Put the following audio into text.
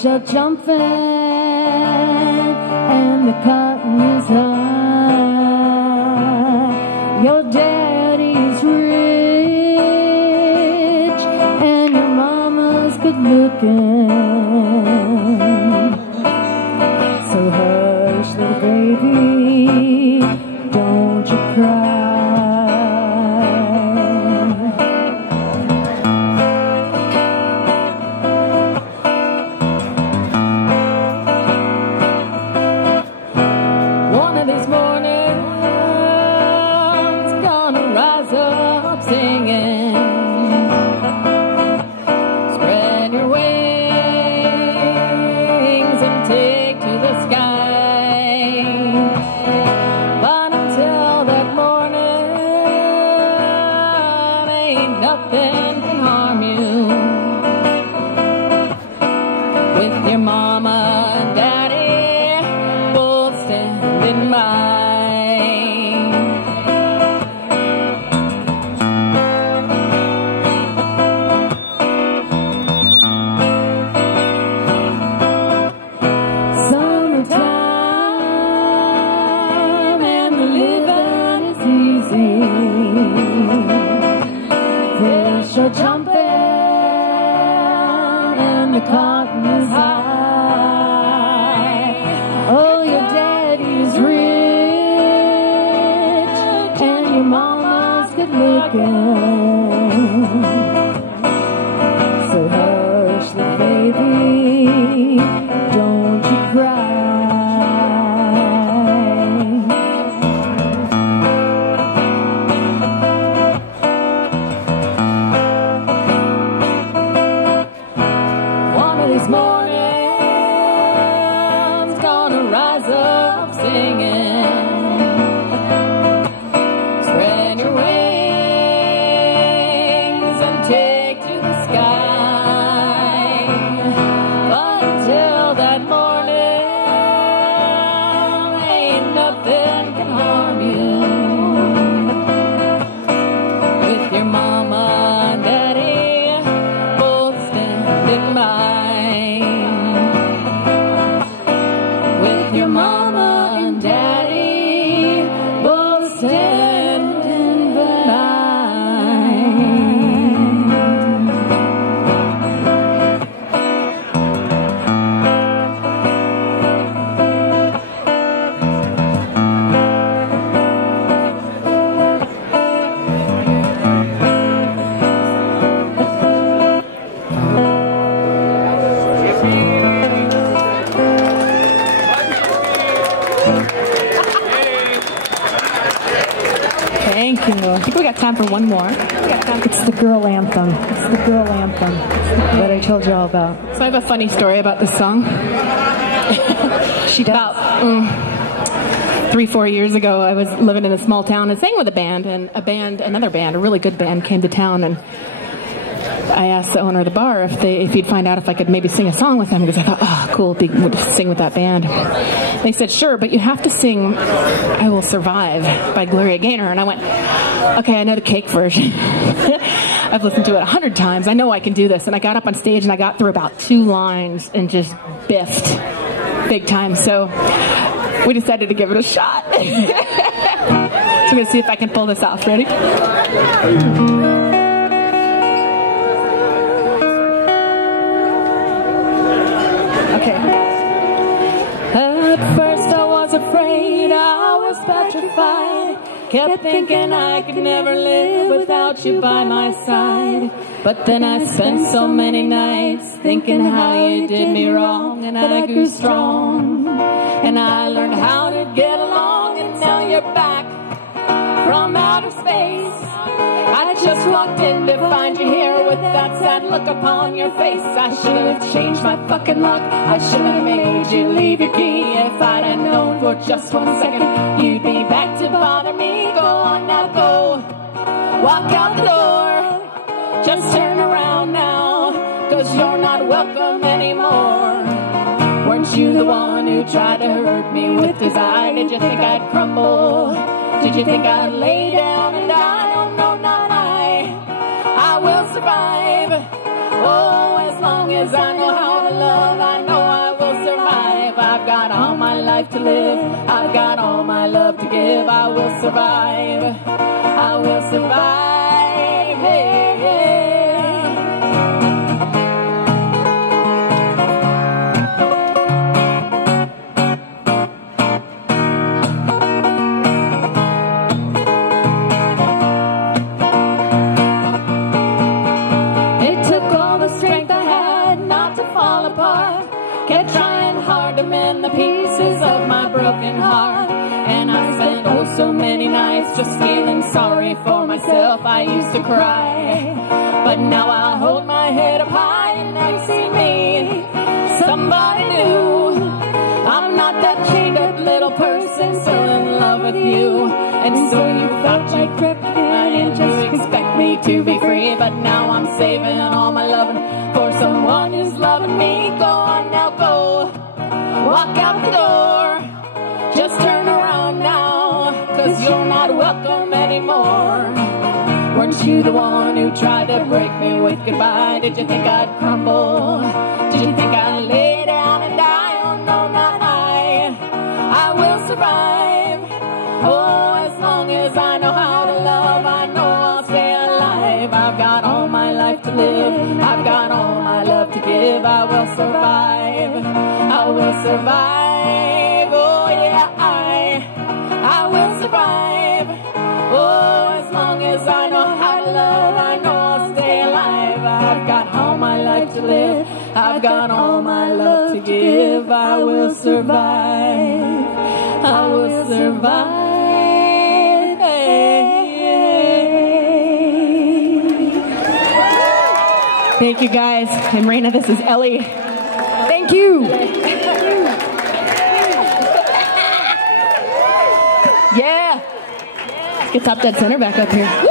Fish are jumping and the cotton is high. Your daddy's rich and your mama's good looking. So hush, little baby, don't you cry. Jumping and the cotton is high. Oh, your daddy's rich and your mama's good looking. So hush, little baby, don't you cry. These mornings gonna rise up singing. Spread your wings and take to the sky. But until that morning, ain't nothing can harm you. With your mama and daddy both standing by. Your mama and daddy both standing by. Thank you. I think we got time for one more. It's the girl anthem. It's the girl anthem that I told you all about. So I have a funny story about this song. She does. About 3-4 years ago, I was living in a small town and sang with a band, and another band, a really good band, came to town, and I asked the owner of the bar if he'd find out if I could maybe sing a song with them, because I thought, oh, cool, would sing with that band. They said, sure, but you have to sing I Will Survive by Gloria Gaynor. And I went, okay, I know the Cake version. I've listened to it 100 times. I know I can do this. And I got up on stage and I got through about 2 lines and just biffed big time. So we decided to give it a shot. So I'm going to see if I can pull this off. Ready? Okay. At first I was afraid, I was petrified. Kept thinking I could never live without you by my side. But then I spent so many nights thinking how you did me wrong, and I grew strong. And I learned how to get along, and now you're back from outer space. I just walked in to find you here with that sad look upon your face. I should have changed my fucking luck. I should have made you leave your key. If I'd have known for just 1 second you'd be back to bother me. Go on now, go. Walk out the door. Just turn around now, 'cause you're not welcome anymore. Weren't you the one who tried to hurt me with desire? Did you think I'd crumble? Did you think I'd lay down and die? Oh no, not I will survive. Oh, as long as I know how to love, I know I will survive. I've got all my life to live, I've got all my love to give. I will survive, I will survive. Hey, hey. Kept trying hard to mend the pieces of my broken heart. And I spent oh so many nights just feeling sorry for myself. I used to cry, but now I hold my head up high and I see me, somebody new. I'm not that chained up little person still in love with you. And so you thought you'd grip me and just expect me to be free. But now I'm saving all my loving for someone who's loving me. Go on now, go, walk out the door, just turn around now, 'cause you're not welcome anymore. Weren't you the one who tried to break me with goodbye? Did you think I'd crumble? Did you think I'd lay down and die? Oh no, not I. I will survive. Oh, as long as I know how to love, I know I'll stay alive. I've got all my life to live, I've got all my love to give. I will survive, I will survive. Oh yeah, I will survive. Oh, as long as I know how to love, I know I'll stay alive. I've got all my life to live, I've got all my love to give. I will survive, I will survive. Thank you guys. And Raina, this is Ellie. Thank you. Yeah. Let's get Top Dead Center back up here.